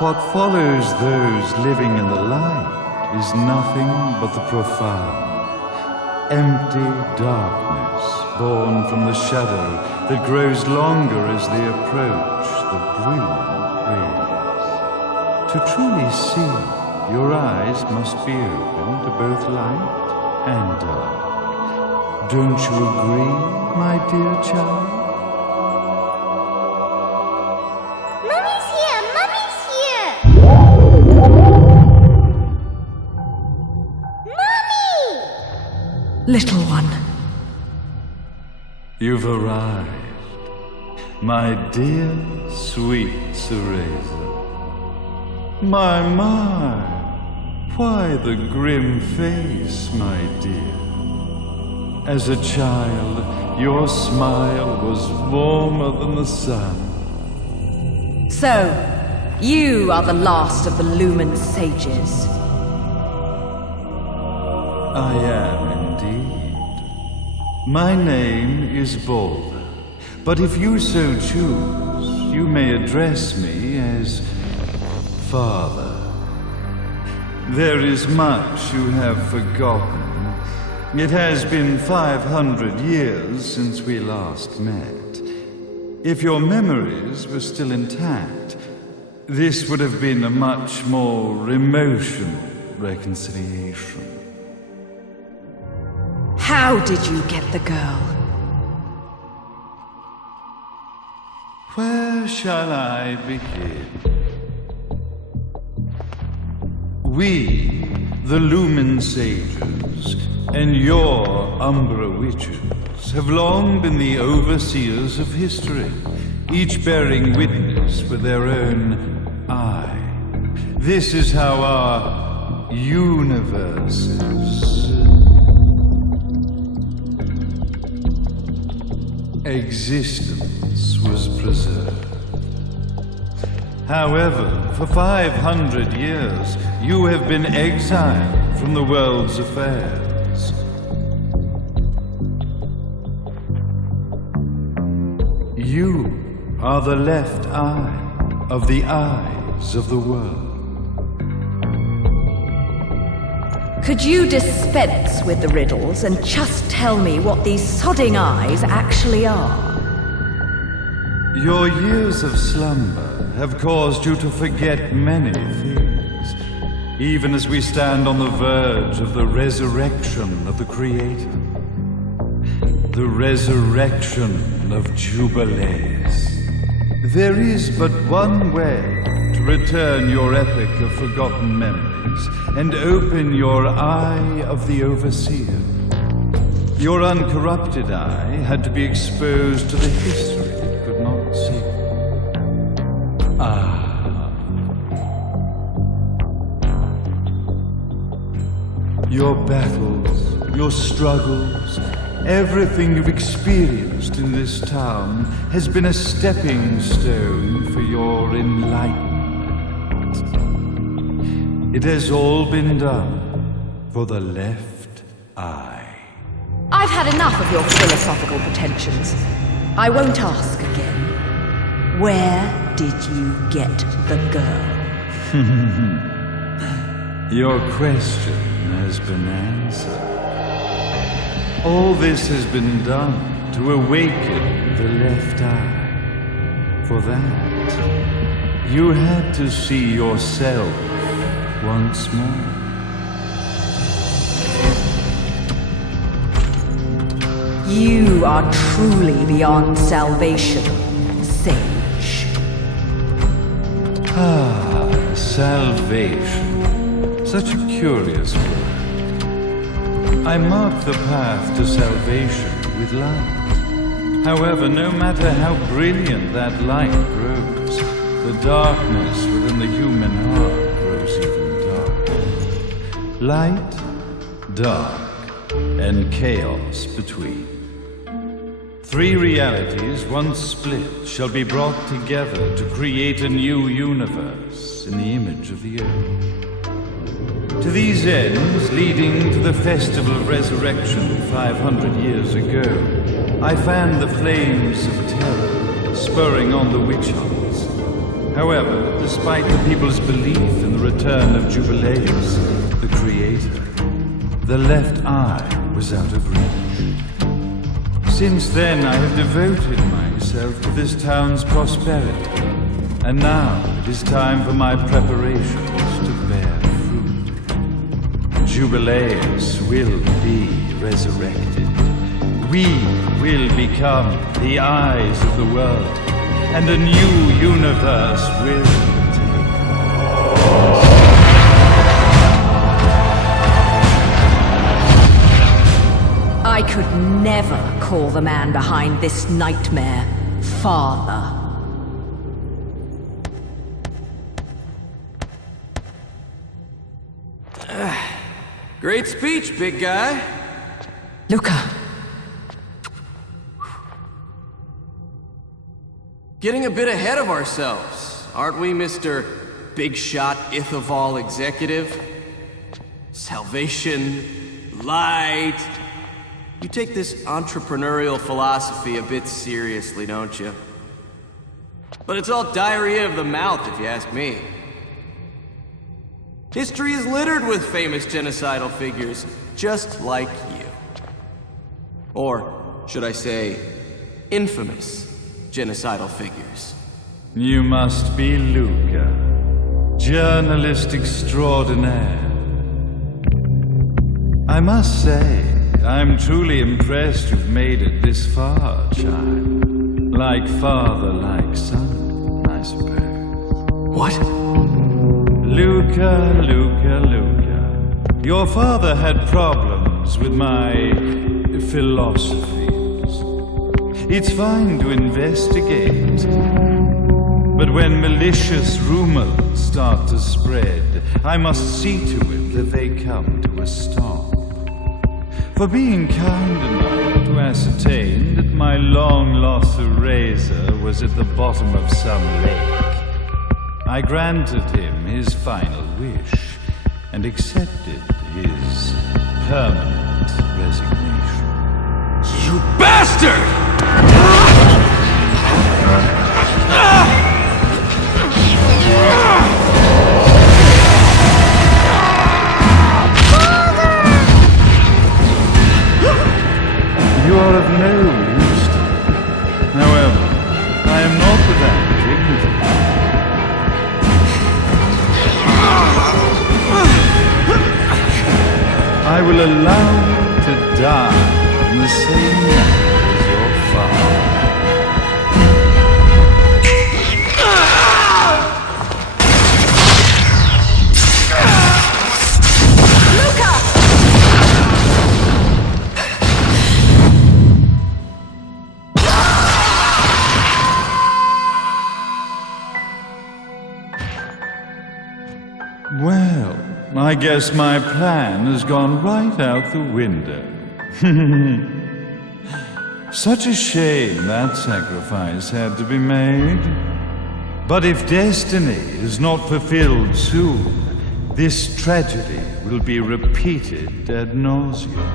What follows those living in the light is nothing but the profound, empty darkness born from the shadow that grows longer as they approach the brilliant rays. To truly see, your eyes must be open to both light and dark. Don't you agree, my dear child? Little one. You've arrived, my dear, sweet Cereza. My, why the grim face, my dear? As a child, your smile was warmer than the sun. So, you are the last of the Lumen sages. I am indeed. My name is Balder, but if you so choose, you may address me as Father. There is much you have forgotten. It has been 500 years since we last met. If your memories were still intact, this would have been a much more emotional reconciliation. How did you get the girl? Where shall I begin? We, the Lumen sages, and your Umbra witches, have long been the overseers of history, each bearing witness with their own eye. This is how our universes existence was preserved. However, for 500 years, you have been exiled from the world's affairs. You are the left eye of the eyes of the world. Could you dispense with the riddles and just tell me what these sodding eyes actually are? Your years of slumber have caused you to forget many things, even as we stand on the verge of the resurrection of the Creator. The resurrection of Jubilees. There is but one way to return your epic of forgotten memories and open your eye of the overseer. Your uncorrupted eye had to be exposed to the history it could not see. Your battles, your struggles, everything you've experienced in this town has been a stepping stone for your enlightenment. It has all been done for the left eye. I've had enough of your philosophical pretensions. I won't ask again. Where did you get the girl? Your question has been answered. All this has been done to awaken the left eye. For that, you had to see yourself once more. You are truly beyond salvation, sage. Salvation. Such a curious word. I mark the path to salvation with light. However, no matter how brilliant that light grows, the darkness within the human heart grows even darker. Light, dark, and chaos between. Three realities, once split, shall be brought together to create a new universe in the image of the earth. To these ends, leading to the Festival of Resurrection 500 years ago, I fanned the flames of terror, spurring on the witch hunts. However, despite the people's belief in the return of Jubileus, the creator, the left eye was out of reach. Since then, I have devoted myself to this town's prosperity, and now it is time for my preparations to bear fruit. Jubileus will be resurrected. We will become the eyes of the world, and a new universe will take place. I could never call the man behind this nightmare father. Great speech, big guy. Luca. Getting a bit ahead of ourselves, aren't we, Mr. Big Shot Ithaval Executive? Salvation, light. You take this entrepreneurial philosophy a bit seriously, don't you? But it's all diarrhea of the mouth, if you ask me. History is littered with famous genocidal figures, just like you. Or, should I say, infamous genocidal figures. You must be Luca, journalist extraordinaire. I must say, I'm truly impressed you've made it this far, child. Like father, like son, I suppose. What? Luca. Your father had problems with my philosophies. It's fine to investigate, but when malicious rumors start to spread, I must see to it that they come to a stop. For being kind enough to ascertain that my long-lost eraser was at the bottom of some lake, I granted him his final wish and accepted his permanent resignation. You bastard! You are of no use to me. However, I am not without dignity. I will allow you to die in the same manner as your father. Well, I guess my plan has gone right out the window. Such a shame that sacrifice had to be made. But if destiny is not fulfilled soon, this tragedy will be repeated ad nauseum.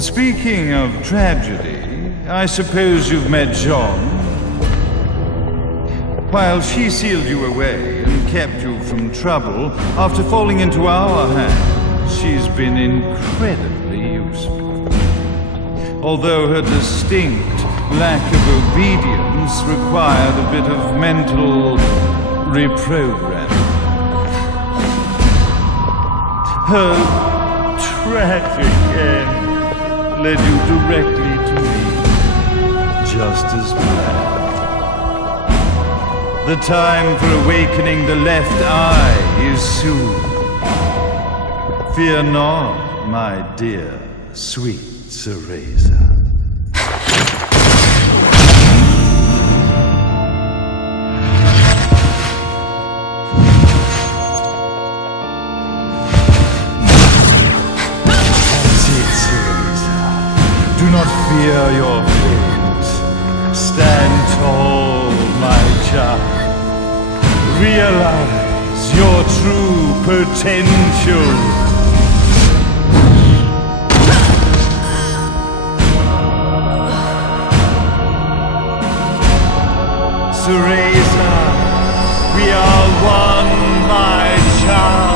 Speaking of tragedy, I suppose you've met Jean. While she sealed you away and kept you from trouble, after falling into our hands, she's been incredibly useful. Although her distinct lack of obedience required a bit of mental reprogramming. Her tragic end led you directly to me, just as planned. The time for awakening the left eye is soon. Fear not, my dear, sweet Cereza. Do not fear your fate. Stand tall, my child. Realize your true potential. to raise her. We are one, my child.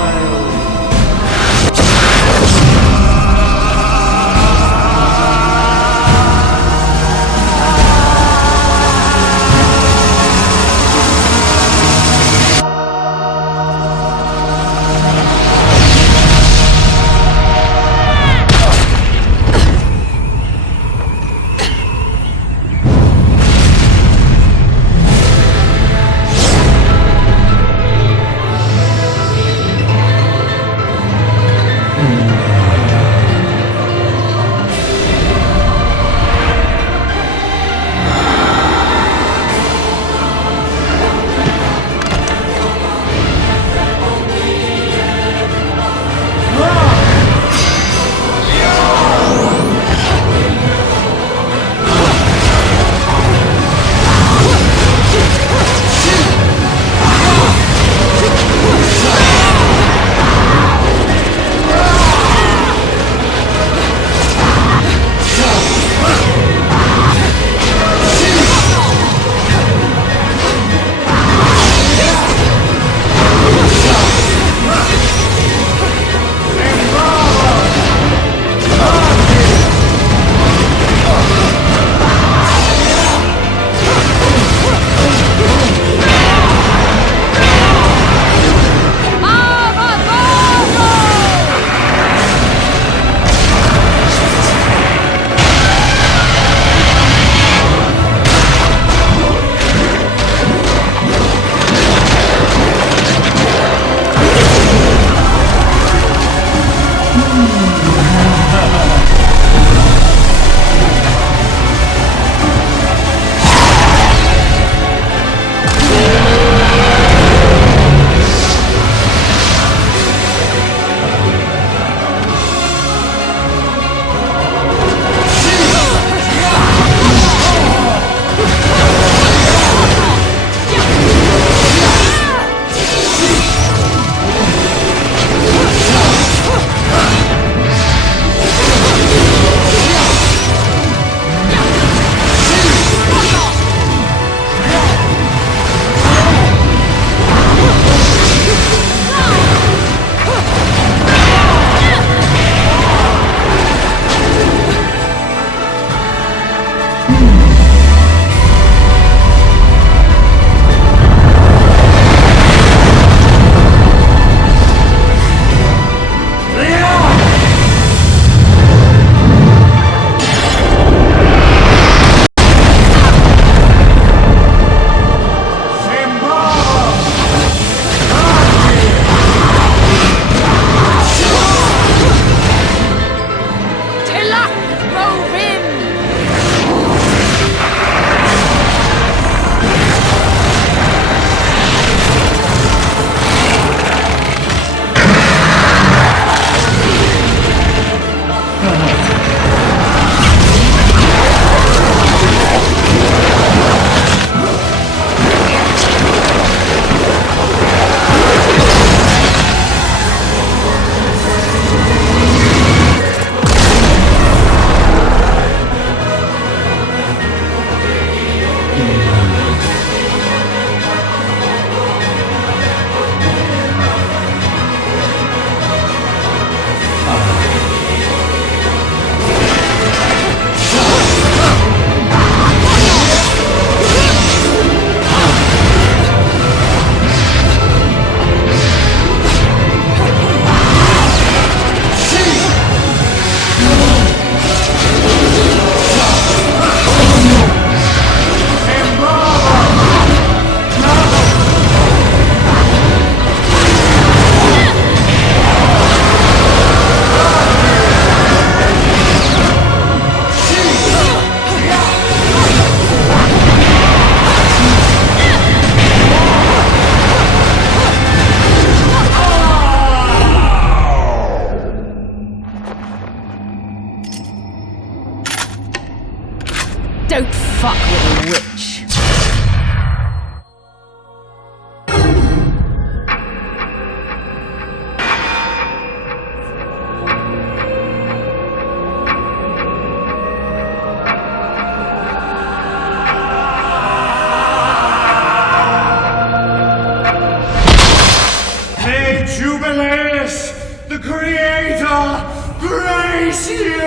Elias, the Creator, grace you!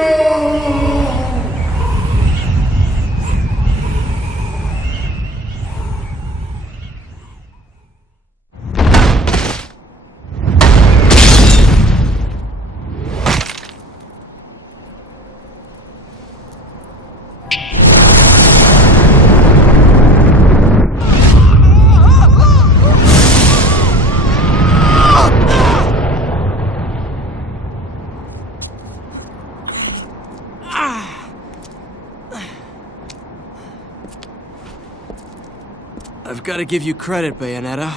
I've got to give you credit, Bayonetta.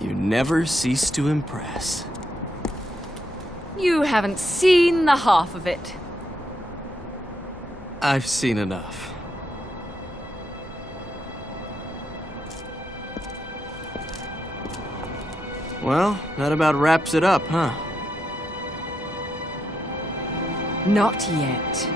You never cease to impress. You haven't seen the half of it. I've seen enough. Well, that about wraps it up, huh? Not yet.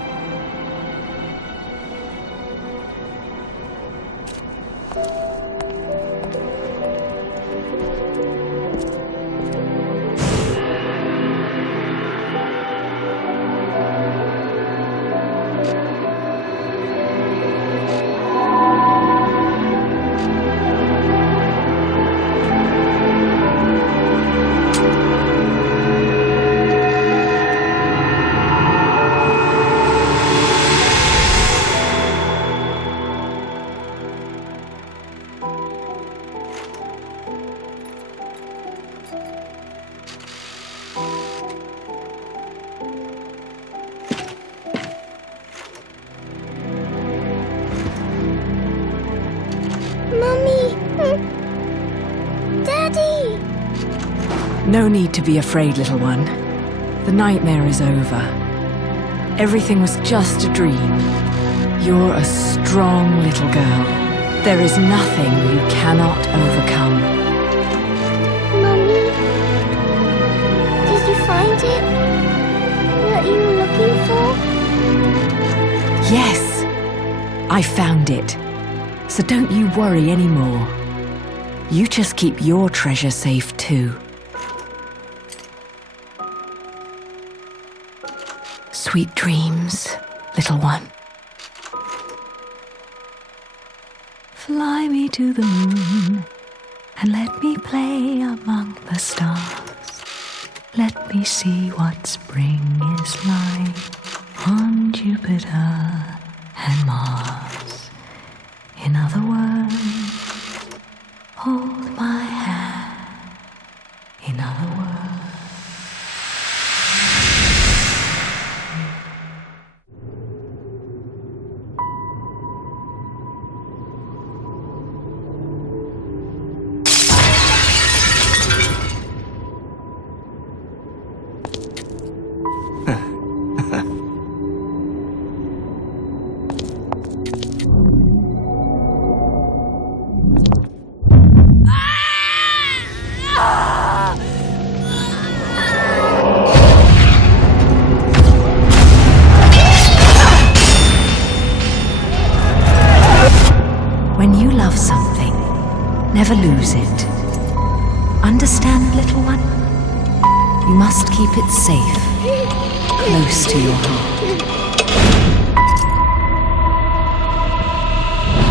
Daddy! No need to be afraid, little one. The nightmare is over. Everything was just a dream. You're a strong little girl. There is nothing you cannot overcome. Mummy? Did you find it? What you were looking for? Yes, I found it. So don't you worry anymore. You just keep your treasure safe too. Sweet dreams, little one. Fly me to the moon and let me play among the stars. Let me see what spring is like on Jupiter and Mars. In other words, hold my hand. In other words. When you love something, never lose it. Understand, little one? You must keep it safe, close to your heart.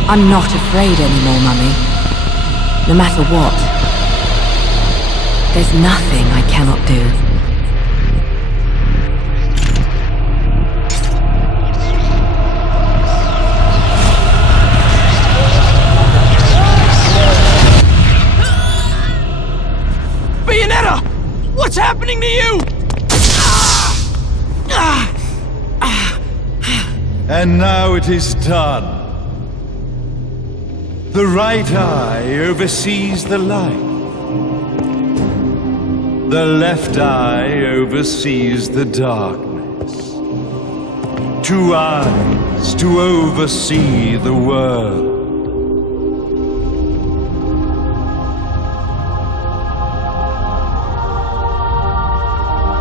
I'm not afraid anymore, Mummy. No matter what. There's nothing I cannot do. Bayonetta! What's happening to you? And now it is done. The right eye oversees the light. The left eye oversees the darkness. 2 eyes to oversee the world.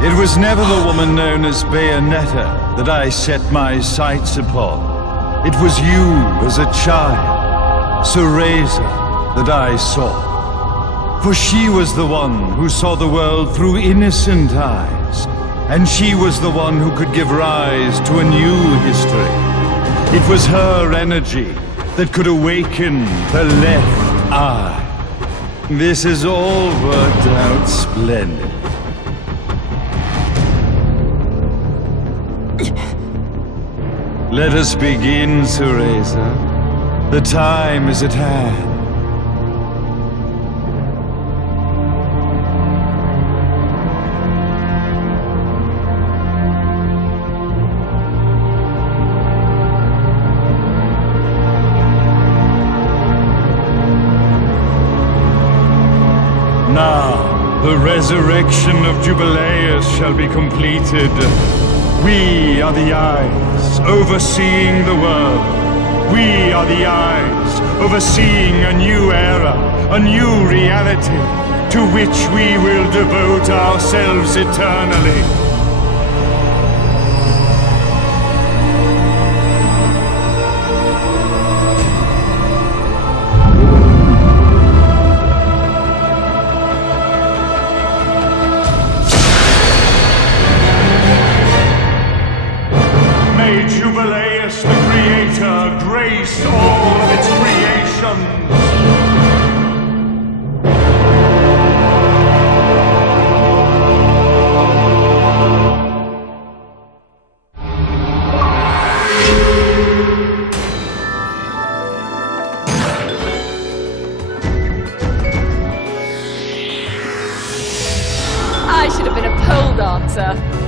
It was never the woman known as Bayonetta that I set my sights upon. It was you as a child, Cereza, that I saw. For she was the one who saw the world through innocent eyes, and she was the one who could give rise to a new history. It was her energy that could awaken the left eye. This has all worked out splendid. Let us begin, Cereza. The time is at hand. Now, the resurrection of Jubileus shall be completed. We are the eyes overseeing the world. We are the eyes overseeing a new era, a new reality, to which we will devote ourselves eternally. May Jubileus the Creator grace all of its creations. I should have been a pole dancer.